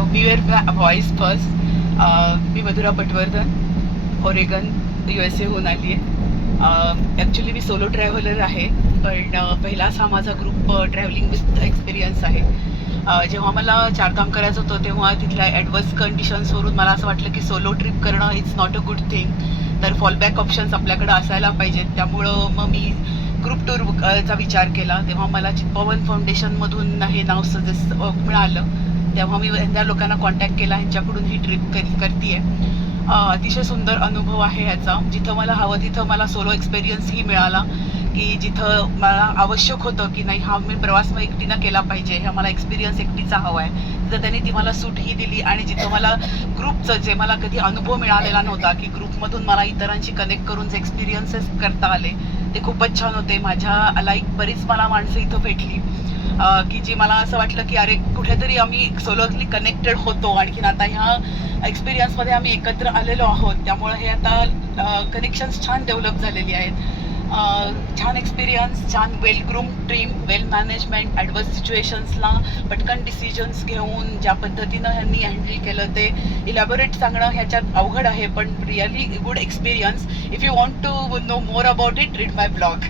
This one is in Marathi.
हॅलो, मी वेअर व्हॉइस फर्स्ट. मी मधुरा पटवर्धन, ओरेगन, USA होऊन आली आहे. ॲक्च्युली मी सोलो ट्रॅव्हलर आहे, पण पहिलाच हा माझा ग्रुप ट्रॅव्हलिंग विथ एक्सपिरियन्स आहे. जेव्हा मला चारधाम करायचं होतं तेव्हा तिथल्या ॲडवर्स कंडिशन्सवरून मला असं वाटलं की सोलो ट्रिप करणं it's not a good thing. तर फॉलबॅक ऑप्शन्स आपल्याकडे असायला पाहिजेत. त्यामुळं मग मी ग्रुप टूरचा विचार केला. तेव्हा मला चित्पावन फाउंडेशनमधून हे नाव सजेस्ट मिळालं. तेव्हा मी त्या लोकांना कॉन्टॅक्ट केला, ह्यांच्याकडून ही ट्रिप करते आहे. अतिशय सुंदर अनुभव आहे ह्याचा. जिथं मला हवं तिथं मला सोलो एक्सपिरियन्सही मिळाला, की जिथं मला आवश्यक होतं की नाही हा मी प्रवास मग एकटीनं केला पाहिजे, हा मला एक्सपिरियन्स एकटीचा हवा आहे, तिथं त्यांनी ती मला सूटही दिली. आणि जिथं मला ग्रुपचं जे मला कधी अनुभव मिळालेला नव्हता, की ग्रुपमधून मला इतरांशी कनेक्ट करून जे एक्सपिरियन्सेस करता आले ते खूपच छान होते. माझ्या लाईक बरीच मला माणसं इथं भेटली, की जी मला असं वाटलं की अरे कुठेतरी आम्ही सोलोली कनेक्टेड होतो. आणखीन आता ह्या एक्सपिरियन्समध्ये आम्ही एकत्र आलेलो आहोत, त्यामुळे हे आता कनेक्शन्स छान डेव्हलप झालेली आहेत. छान एक्सपिरियन्स, छान वेल ग्रूम टीम, वेल मॅनेजमेंट, ॲडवर्स सिच्युएशन्सला पटकन डिसिजन्स घेऊन ज्या पद्धतीनं ह्यांनी हँडल केलं ते इलॅबोरेट सांगणं ह्याच्यात अवघड आहे, पण really good experience. If you want to know more about it, read my blog.